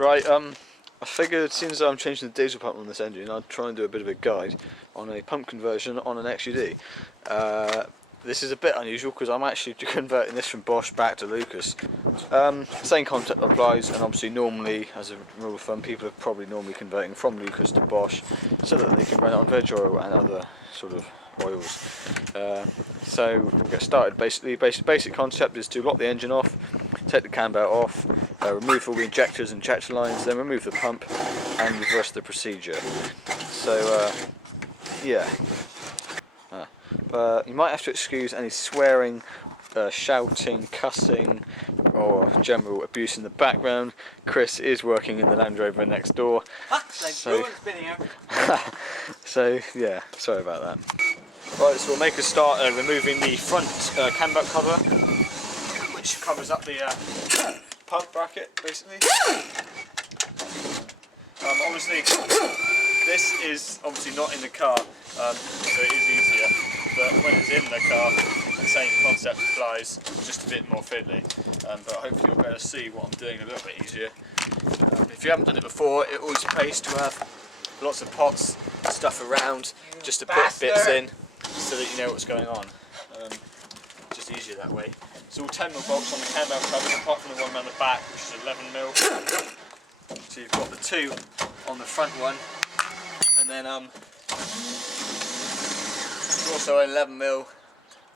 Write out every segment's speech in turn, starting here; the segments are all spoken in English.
Right, I figured since I'm changing the diesel pump on this engine, I'd try and do a bit of a guide on a pump conversion on an XUD. This is a bit unusual because I'm actually converting this from Bosch back to Lucas. Same concept applies, and obviously normally, as a rule of thumb, people are probably normally converting from Lucas to Bosch so that they can run it on veg oil and other sort of oils. So we'll get started. Basic concept is to lock the engine off, take the cam belt off, remove all the injectors and ejector lines, then remove the pump and reverse the procedure. So yeah. You might have to excuse any swearing, shouting, cussing or general abuse in the background. Chris is working in the Land Rover next door. So yeah, sorry about that. Right, so we'll make a start removing the front cam belt cover, which covers up the pump bracket basically. Obviously this is obviously not in the car, so it is easier, but when it's in the car the same concept applies, just a bit more fiddly, but hopefully you'll be able to see what I'm doing a little bit easier. If you haven't done it before, it always pays to have lots of pots and stuff around just to put bits in so that you know what's going on. Just easier that way. It's all 10mm bolts on the cam belt covers apart from the one around the back, which is 11mm. So you've got the two on the front one, and then there's also an 11mm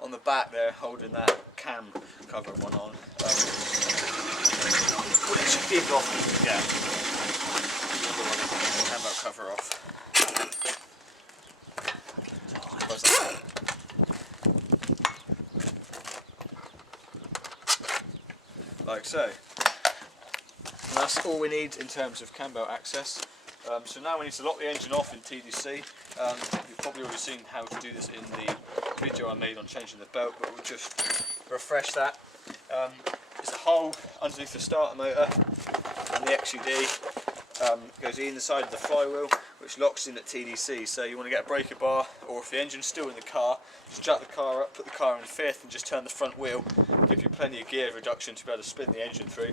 on the back there holding that cam cover one on, which give off when you get the cam belt cover off. Like so. And that's all we need in terms of cam belt access. So now we need to lock the engine off in TDC. You've probably already seen how to do this in the video I made on changing the belt, but we'll just refresh that. There's a hole underneath the starter motor and the XUD goes in the side of the flywheel, which locks in at TDC. So you want to get a breaker bar, or if the engine's still in the car, just jack the car up, put the car in fifth and just turn the front wheel. Give you plenty of gear reduction to be able to spin the engine through.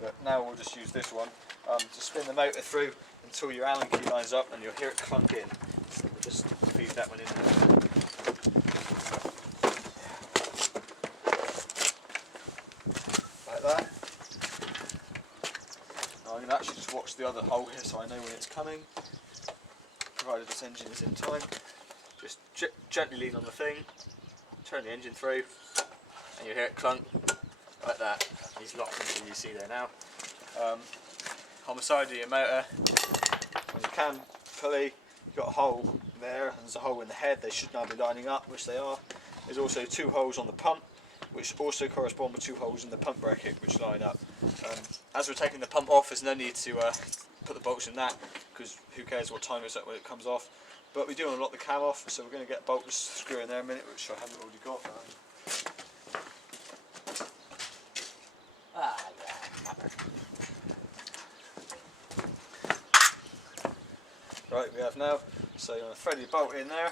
But now we'll just use this one to spin the motor through until your Allen key lines up and you'll hear it clunk in. So we'll just feed that one in there. Like that. Now I'm going to actually just watch the other hole here so I know when it's coming, provided this engine is in time. Just gently lean on the thing, turn the engine through, and you'll hear it clunk like that. He's locked into the TDC there now. On the side of your motor, on your cam pulley, you've got a hole there, and there's a hole in the head. They should now be lining up, which they are. There's also two holes on the pump, which also correspond with two holes in the pump bracket, which line up. As we're taking the pump off, there's no need to put the bolts in that, because who cares what time it's at when it comes off. But we do want to lock the cam off, so we're going to get a bolt to screw in there in a minute, which I haven't already got. Right, we have now, so you want to thread your bolt in there.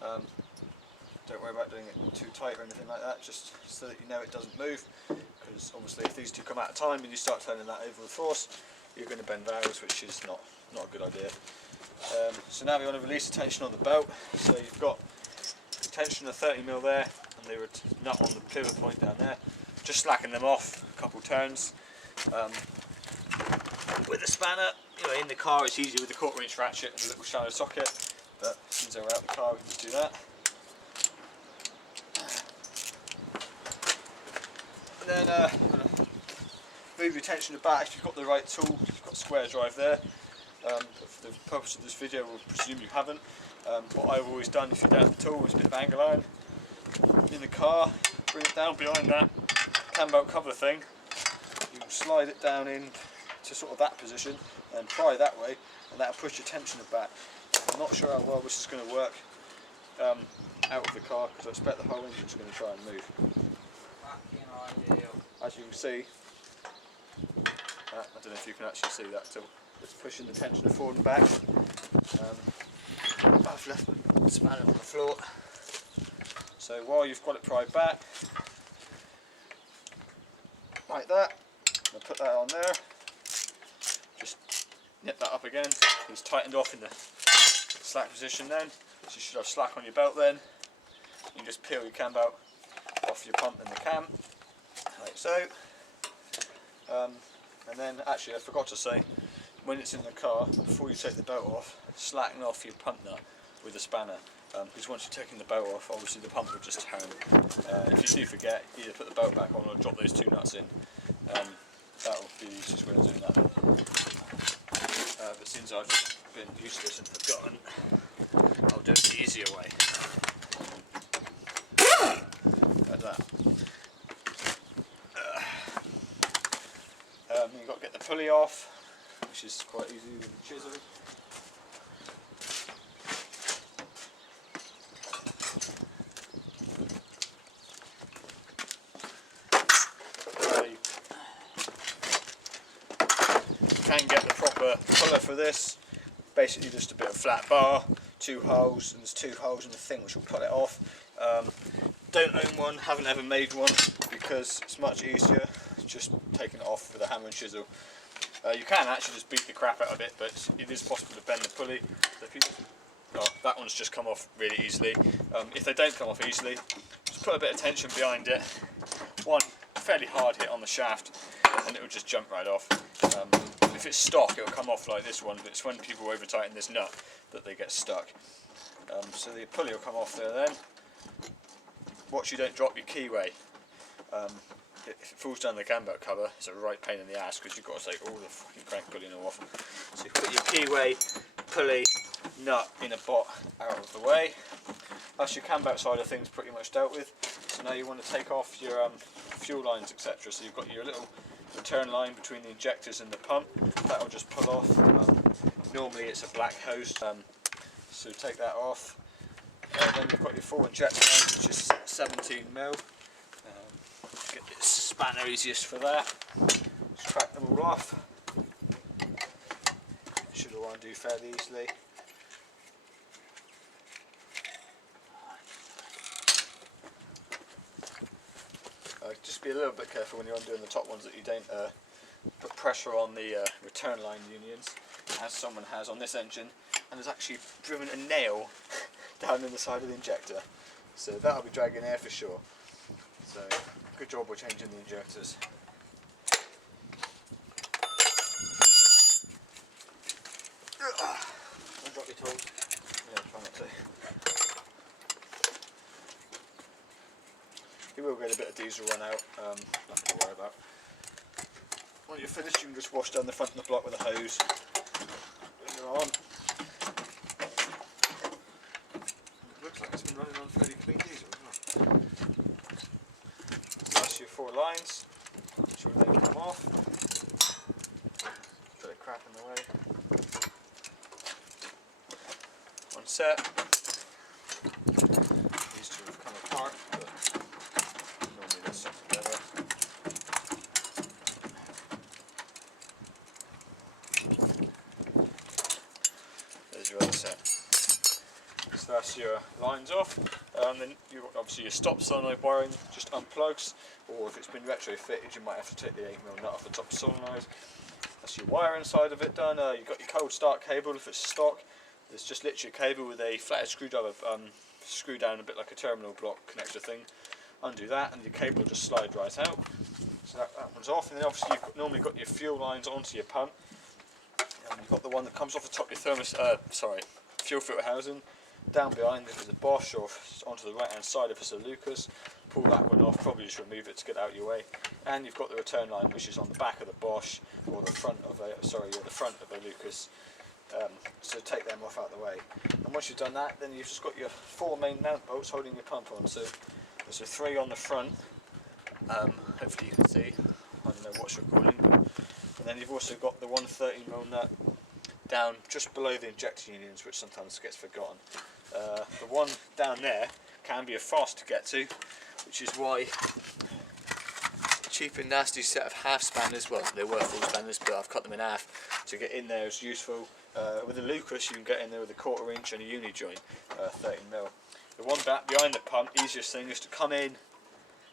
Don't worry about doing it too tight or anything like that, just so that you know it doesn't move, because obviously if these two come out of time and you start turning that over with force, you're going to bend valves, which is not a good idea. So now we want to release the tension on the belt. So you've got tension of 30mm there, and the nut on the pivot point down there. Just slacken them off a couple turns. With the spanner, in the car it's easier with the 1/4" ratchet and a little shallow socket, but since we're out the car we can just do that. And then I'm going to move your tensioner back if you've got the right tool. You've got a square drive there. But for the purpose of this video we'll presume you haven't. What I've always done if you don't have the tool is a bit of angle iron in the car, bring it down behind that cam belt cover thing. You can slide it down in to sort of that position and pry that way, and that'll push your tensioner back. I'm not sure how well this is going to work out of the car, because I expect the whole engine's going to try and move. As you can see, I don't know if you can actually see that at all. It's pushing the tensioner forward and back. I've left my spanner on the floor. So while you've got it pried back, like that, I'll put that on there. nip that up again. It's tightened off in the slack position then, so you should have slack on your belt then. You can just peel your cam belt off your pump and the cam, like so. And then actually I forgot to say, when it's in the car, before you take the belt off, slacken off your pump nut with a spanner. Because once you're taking the belt off, obviously the pump will just turn. If you do forget, either put the belt back on or drop those two nuts in. That will be the easiest way of doing that. But since I've been useless and forgotten, I'll do it the easier way. Like that. You've got to get the pulley off, which is quite easy with a chisel. You can get the proper puller for this. Basically just a bit of flat bar, 2 holes, and there's 2 holes in the thing which will pull it off. Don't own one, haven't ever made one, because it's much easier just taking it off with a hammer and chisel. You can actually just beat the crap out of it, but it is possible to bend the pulley. So if you, that one's just come off really easily. If they don't come off easily, just put a bit of tension behind it. One fairly hard hit on the shaft, and it will just jump right off. If it's stock, it will come off like this one, but it's when people over tighten this nut that they get stuck. So the pulley will come off there then. Watch you don't drop your keyway. If it falls down the cam belt cover, it's a right pain in the ass because you've got to take all the fucking crank pulley off. So you put your keyway, pulley, nut in a bot out of the way. That's your cam belt side of things pretty much dealt with. So now you want to take off your fuel lines, etc. So you've got your little return line between the injectors and the pump. That will just pull off. Normally it's a black hose, so take that off. Then you've got your 4 injector lines, which is 17mm. Get this spanner easiest for that. Just crack them all off. Should all undo fairly easily. Just be a little bit careful when you're undoing the top ones that you don't put pressure on the return line unions, as someone has on this engine, and has actually driven a nail down in the side of the injector. So that'll be dragging air for sure. So good job we're changing the injectors. Don't drop your toes. Yeah, try not to. You will get a bit of diesel run out, nothing to worry about. When you're finished, you can just wash down the front of the block with a hose. Bring it on. It looks like it's been running on fairly clean diesel, isn't it? So that's your 4 lines, which will then come off. Bit of crap in the way. One set. These two have come apart, but normally they're stuck together. There's your other set. So that's your lines off. Then obviously your stop solenoid wiring just unplugs, or if it's been retrofitted you might have to take the 8mm nut off the top solenoid. That's your wire inside of it done. You've got your cold start cable if it's stock. There's just literally a cable with a flathead screwdriver screw down a bit like a terminal block connector thing. Undo that and your cable will just slide right out. So that one's off, and then obviously you've normally got your fuel lines onto your pump. You've got the one that comes off the top of your fuel filter housing. Down behind if it's a Bosch, or onto the right hand side if it's a Lucas. Pull that one off, probably just remove it to get out of your way. And you've got the return line which is on the back of the Bosch, or the front of the front of a Lucas. So take them off out of the way. And once you've done that, then you've just got your 4 main mount bolts holding your pump on. So there's a 3 on the front. Hopefully you can see. I don't know what's recording. And then you've also got the 130mm nut down just below the injector unions, which sometimes gets forgotten. The one down there can be a fast to get to, which is why a cheap and nasty set of half spanners, well they were full spanners but I've cut them in half, to get in there is useful. With a Lucas you can get in there with a 1/4 inch and a uni joint, 13mm. The one back behind the pump, easiest thing is to come in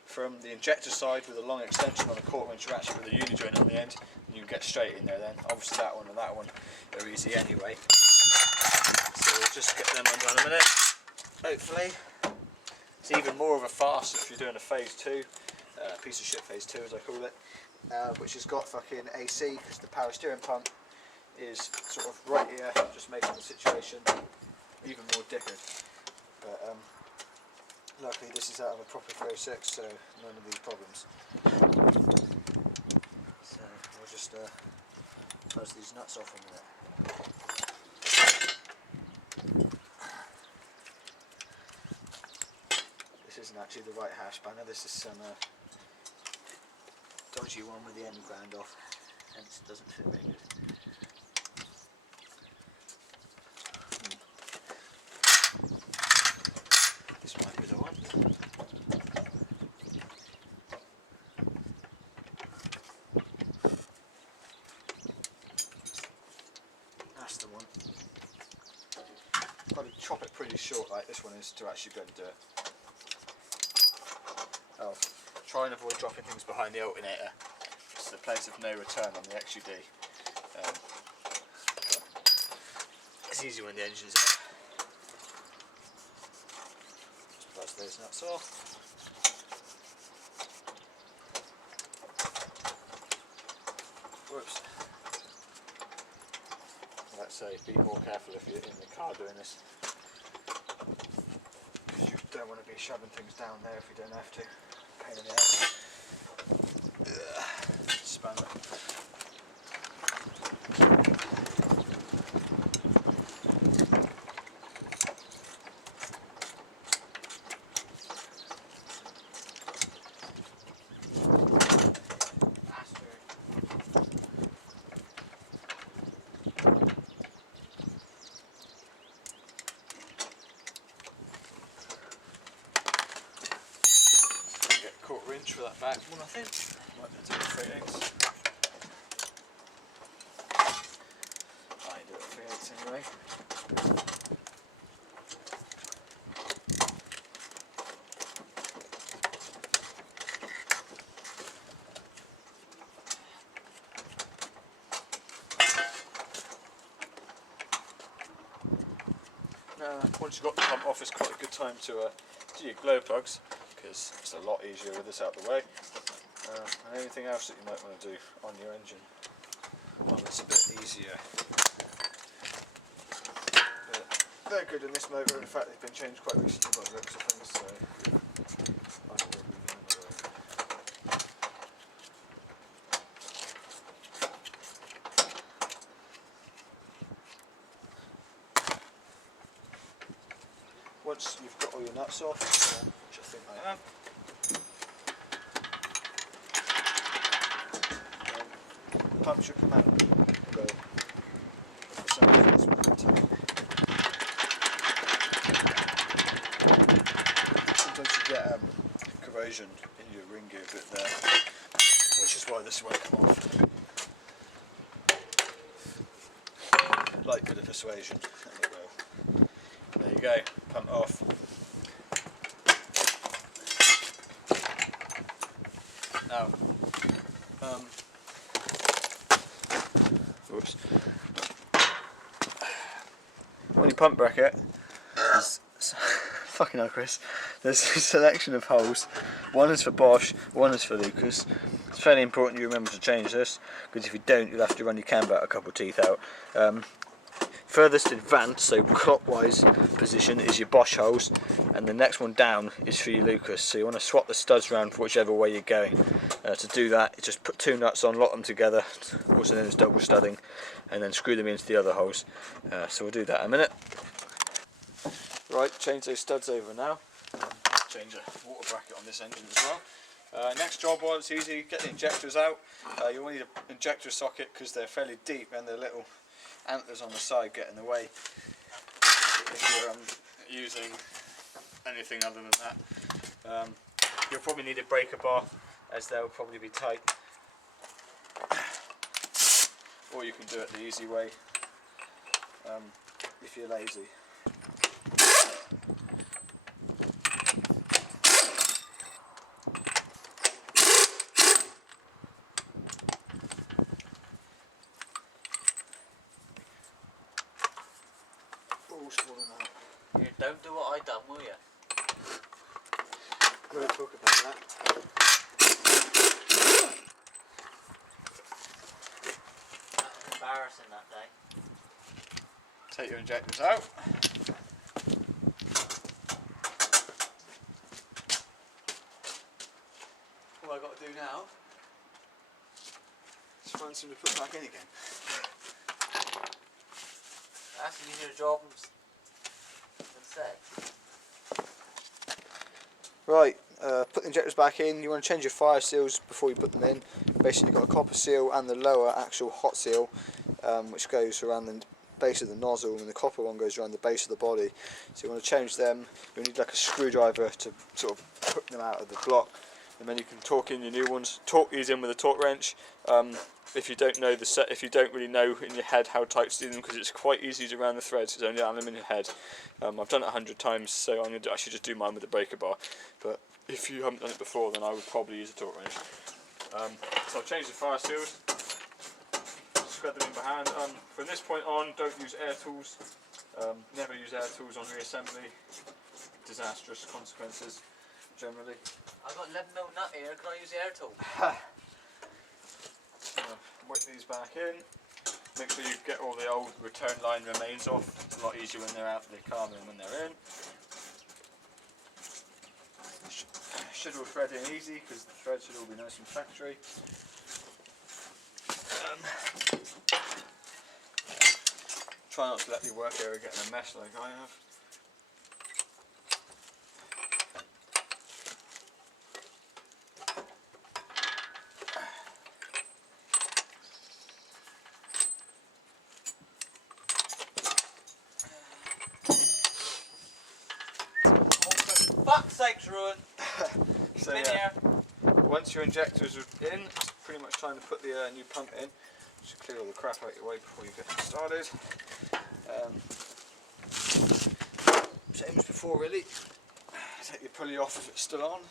from the injector side with a long extension on a 1/4 inch ratchet with a uni joint on the end, you can get straight in there then. Obviously that one and that one are easy anyway. So we'll just get them undone in a minute. Hopefully. It's even more of a farce if you're doing a phase 2, piece of shit phase 2 as I call it, which has got fucking AC because the power steering pump is sort of right here, just making the situation even more dickhead. But luckily this is out of a proper 306, so none of these problems. So we'll just close these nuts off in a minute. This isn't actually the right hash spanner, this is some dodgy one with the end ground off, hence it doesn't fit very good. This might be the one. That's the one. Got to chop it pretty short like this one is to actually be able to do it. Oh, try and avoid dropping things behind the alternator. It's the place of no return on the XUD. It's easy when the engine's up. Just buzz those nuts off. Whoops. Let's say be more careful if you're in the car doing this. Because you don't want to be shoving things down there if you don't have to. Pain in the ass. Spanner. Inch for that back one, I think. Might be able to do it 3/8. I do it 3/8 anyway. Once you've got the pump off, it's quite a good time to do your glow plugs, because it's a lot easier with this out of the way. And anything else that you might want to do on your engine, one that's a bit easier. But they're good in this motor, in fact they've been changed quite recently by the looks of things, so I will leave them alone. Once you've got all your nuts off, which I think I have, the pump should come out. Although, for some reason this one can take. Sometimes you get corrosion in your ring gear bit there, which is why this won't come off. Light bit of persuasion, and it will. There you go, pump off. Now, whoops. On your pump bracket, there's fucking hell, Chris. There's a selection of holes. One is for Bosch, one is for Lucas. It's fairly important you remember to change this, because if you don't, you'll have to run your cam out a couple of teeth out. Furthest advanced, so clockwise position, is your Bosch holes, and the next one down is for your Lucas. So you want to swap the studs around for whichever way you're going. To do that, you just put two nuts on, lock them together, also known as double studding, and then screw them into the other holes. So we'll do that in a minute. Right, change those studs over now. Change a water bracket on this engine as well. Next job, while it's easy, get the injectors out. You'll need an injector socket because they're fairly deep and they're little antlers on the side get in the way if you're using anything other than that. You'll probably need a breaker bar, as they'll probably be tight, or you can do it the easy way if you're lazy. Don't do what I done, will you? We won't talk about that. That was embarrassing that day. Take your injectors out. All I've got to do now is find something to put back in again. That's an easier job than sex. Right, put the injectors back in. You want to change your fire seals before you put them in. Basically, you've got a copper seal and the lower actual hot seal, which goes around the base of the nozzle, and the copper one goes around the base of the body. So you want to change them. You'll need like a screwdriver to sort of put them out of the block, and then you can torque in your new ones. Torque these in with a torque wrench. If you don't know if you don't really know in your head how tight to do them, because it's quite easy to round the threads. It's only aluminium in your head. I've done it 100 times, so I'm going to actually just do mine with the breaker bar. But if you haven't done it before, then I would probably use a torque wrench. So I've changed the fire seals. Spread them in by hand. From this point on, don't use air tools. Never use air tools on reassembly. Disastrous consequences, generally. I've got 11mm nut here, can I use the air tool? Work these back in. Make sure you get all the old return line remains off. It's a lot easier when they're out, they're calmer than when they're in. Should all thread in easy, because the threads should all be nice and factory. Try not to let your work area get in a mess like I have. Fuck's sakes, Ruin! So yeah, once your injectors are in, it's pretty much time to put the new pump in. Just clear all the crap out your way before you get started. Same as before really. Take your pulley off if it's still on.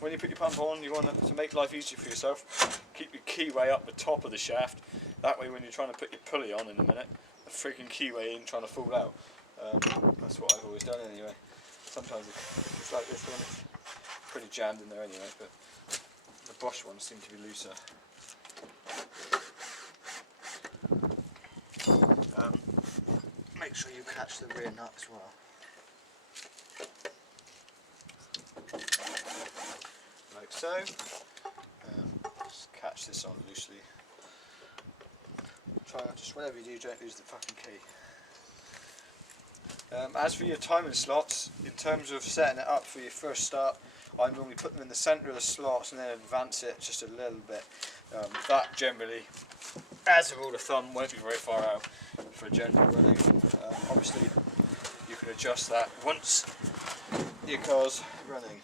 When you put your pump on, you want to make life easier for yourself. Keep your keyway up the top of the shaft. That way when you're trying to put your pulley on in a minute, the freaking keyway ain't trying to fall out. That's what I've always done anyway. Sometimes it's like this one, it's pretty jammed in there anyway, but the Bosch ones seem to be looser. Make sure you catch the rear nut as well. Like so. Just catch this on loosely. Try not just whatever you do, don't lose the fucking key. As for your timing slots, in terms of setting it up for your first start, I normally put them in the centre of the slots and then advance it just a little bit. That generally, as a rule of thumb, won't be very far out for general running. Obviously, you can adjust that once your car's running,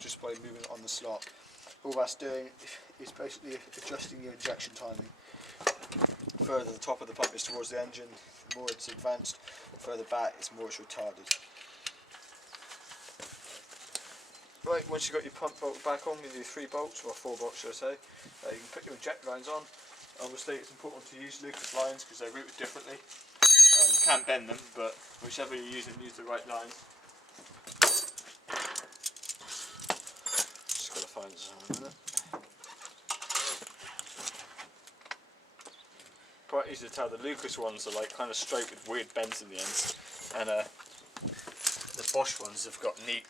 just by moving it on the slot. All that's doing is basically adjusting your injection timing. The further the top of the pump is towards the engine, the more it's advanced. The further back, it's more it's retarded. Right, once you've got your pump bolt back on, you do 3 bolts, or 4 bolts should I say. You can put your ejector lines on. Obviously it's important to use Lucas lines because they're routed differently. You can bend them, but whichever you're using, use the right line. Just got to find this in a minute. Quite easy to tell, the Lucas ones are like kind of straight with weird bends in the ends, and the Bosch ones have got neat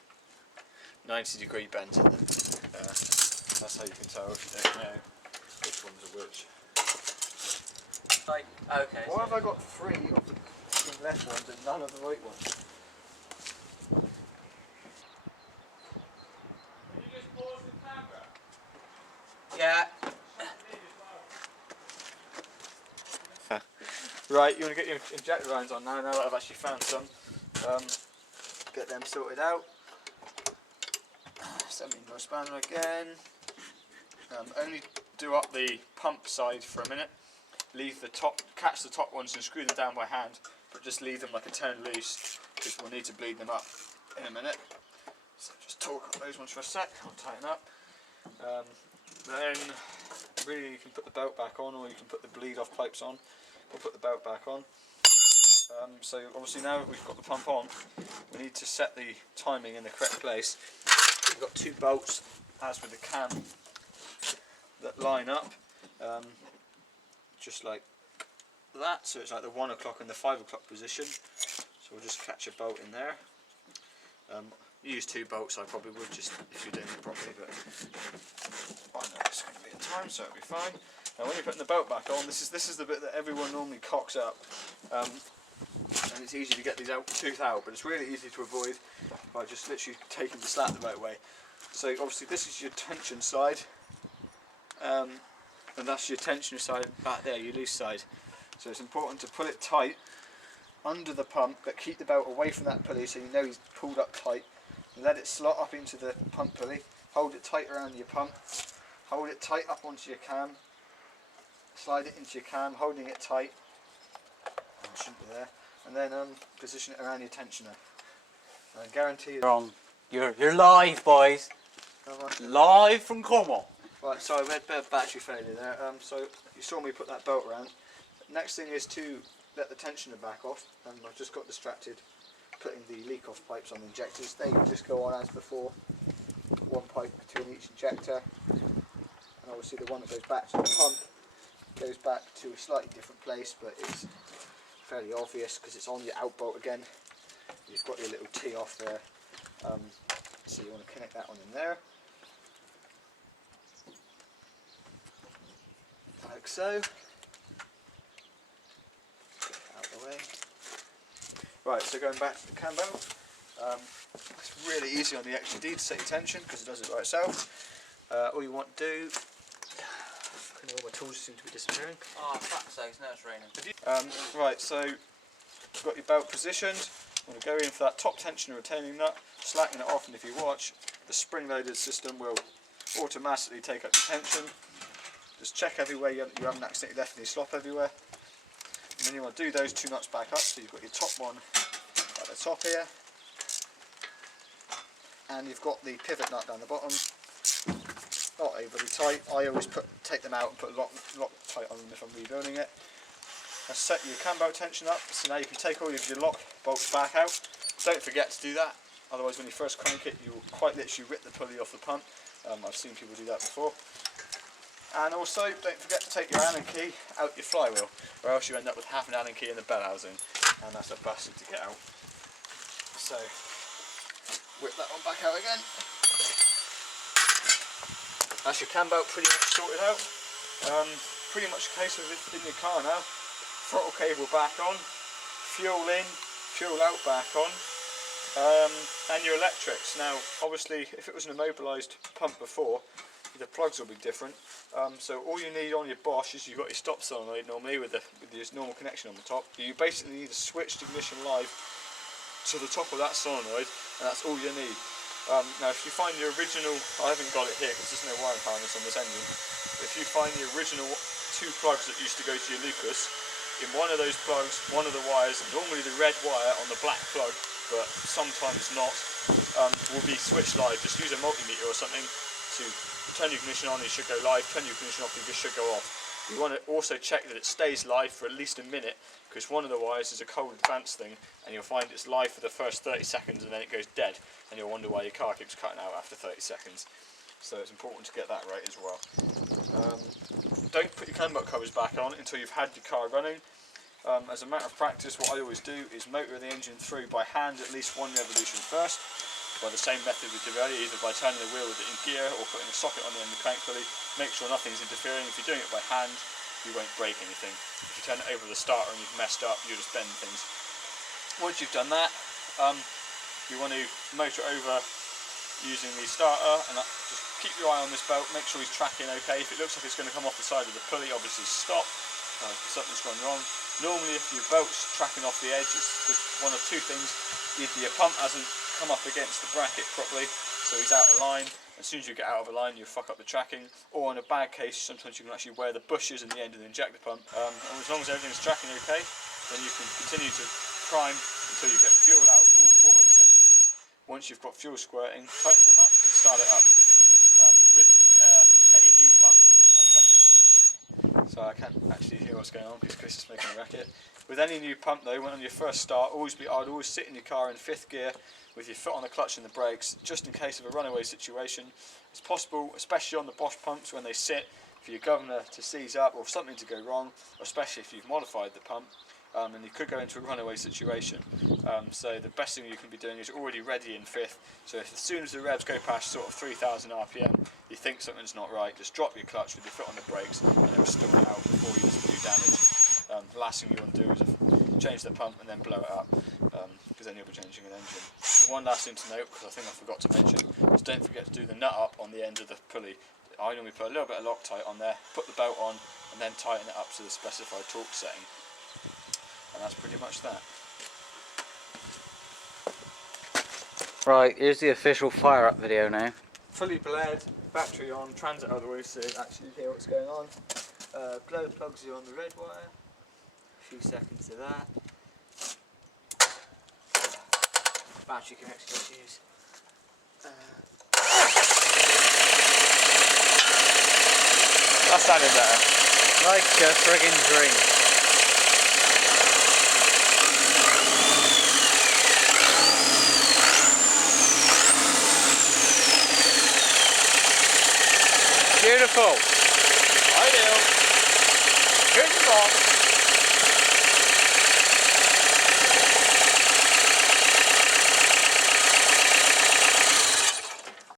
90-degree bends in them. That's how you can tell if you don't know which ones are which. Like, okay. Why have I got 3 of the left ones and none of the right ones? Can you just pause the camera? Yeah. Right, you want to get your injector lines on now that I've actually found some. Get them sorted out. Set me my spanner again. Only do up the pump side for a minute. Leave the top, catch the top ones and screw them down by hand, but just leave them like a turn loose because we'll need to bleed them up in a minute. So just torque up those ones for a sec, I'll tighten up. Then really you can put the belt back on, or you can put the bleed off pipes on. We'll put the belt back on. So obviously now that we've got the pump on, we need to set the timing in the correct place. We've got 2 bolts, as with the cam, that line up, just like that. So it's like the 1 o'clock and the 5 o'clock position. So we'll just catch a bolt in there. Use 2 bolts, I probably would, just if you're doing it properly, but I know it's going to be in time, so it'll be fine. Now when you're putting the bolt back on, this is the bit that everyone normally cocks up, and it's easy to get these tooth out, but it's really easy to avoid by just literally taking the slat the right way. So obviously this is your tension side, and that's your tensioner side back there, your loose side. So it's important to pull it tight under the pump, but keep the belt away from that pulley so you know he's pulled up tight. Let it slot up into the pump pulley, hold it tight around your pump, hold it tight up onto your cam, slide it into your cam, holding it tight, it shouldn't be there, and then position it around your tensioner. I guarantee you... You're live, boys. Live from Cornwall. Right, sorry, we had a bit of battery failure there. So you saw me put that belt around. Next thing is to let the tensioner back off, and I've just got distracted putting the leak off pipes on the injectors. They just go on as before, 1 pipe between each injector, and obviously the one that goes back to the pump goes back to a slightly different place, but it's fairly obvious because it's on your out bolt again. You've got your little T off there, so you want to connect that one in there, like so. Out the way. Right, so going back to the cam belt, it's really easy on the XUD to set your tension because it does it by itself. All you want to do, all my tools seem to be disappearing. Oh, fuck's sakes, now it's raining. Right, so you've got your belt positioned. I'm going to go in for that top tensioner retaining nut, slacken it off, and if you watch, the spring-loaded system will automatically take up the tension. Just check everywhere you haven't accidentally left any slop everywhere. And then you want to do those 2 nuts back up, so you've got your top one at the top here, and you've got the pivot nut down the bottom. Not overly tight. I always take them out and put a lock tight on them if I'm rebuilding it. Now set your cam belt tension up, so now you can take all of your lock bolts back out. Don't forget to do that, otherwise when you first crank it you will quite literally rip the pulley off the pump. I've seen people do that before. And also don't forget to take your Allen key out your flywheel, or else you end up with half an Allen key in the bell housing, and that's a bastard to get out. So whip that one back out again. That's your cam belt pretty much sorted out. Pretty much a case of it in your car now. Throttle cable back on, fuel in, fuel out back on, and your electrics. Now obviously if it was an immobilised pump before, the plugs will be different. So all you need on your Bosch is you've got your stop solenoid normally with your normal connection on the top. You basically need a switched ignition live to the top of that solenoid, and that's all you need. Now if you find the original, I haven't got it here because there's no wiring harness on this engine, but if you find the original 2 plugs that used to go to your Lucas, in one of those plugs, one of the wires, normally the red wire on the black plug, but sometimes not, will be switched live. Just use a multimeter or something to turn your ignition on, it should go live, turn your ignition off, it should go off. You want to also check that it stays live for at least a minute, because one of the wires is a cold advance thing, and you'll find it's live for the first 30 seconds and then it goes dead, and you'll wonder why your car keeps cutting out after 30 seconds. So it's important to get that right as well. Don't put your cam belt covers back on until you've had your car running. As a matter of practice, what I always do is motor the engine through by hand at least 1 revolution first, by the same method we did earlier, either by turning the wheel with it in gear or putting a socket on the end of the crank pulley. Make sure nothing's interfering. If you're doing it by hand, you won't break anything. If you turn it over the starter and you've messed up, you'll just bend things. Once you've done that, you want to motor over using the starter, and just keep your eye on this belt, make sure he's tracking okay. If it looks like it's going to come off the side of the pulley, obviously stop, if something's gone wrong. Normally if your belt's tracking off the edge, it's because one of 2 things: either your pump hasn't come up against the bracket properly, so he's out of line. As soon as you get out of a line, you fuck up the tracking, or in a bad case, sometimes you can actually wear the bushes in the end of the injector pump. And as long as everything's tracking okay, then you can continue to prime until you get fuel out all 4 injectors. Once you've got fuel squirting, tighten them up and start it up. With any new pump, I'd recommend So I can't actually hear what's going on because Chris is making a racket. With any new pump though, when on your first start, I'd always sit in your car in 5th gear with your foot on the clutch and the brakes, just in case of a runaway situation. It's possible, especially on the Bosch pumps when they sit, for your governor to seize up or something to go wrong, or especially if you've modified the pump, and you could go into a runaway situation. So the best thing you can be doing is already ready in 5th. So if as soon as the revs go past sort of 3,000 RPM, you think something's not right, just drop your clutch with your foot on the brakes and then restore it out before you do damage. The last thing you want to do is change the pump and then blow it up, because then you'll be changing an engine. One last thing to note, because I think I forgot to mention, is don't forget to do the nut up on the end of the pulley. I normally put a little bit of Loctite on there, put the belt on, and then tighten it up to the specified torque setting. And that's pretty much that. Right, here's the official fire up video now. Fully bled, battery on, transit out of the way so you actually hear what's going on. Glow plugs are on the red wire. A few seconds of that. Battery connection issues. That sounded better. Like a friggin' dream. Beautiful. Ideal. Good box.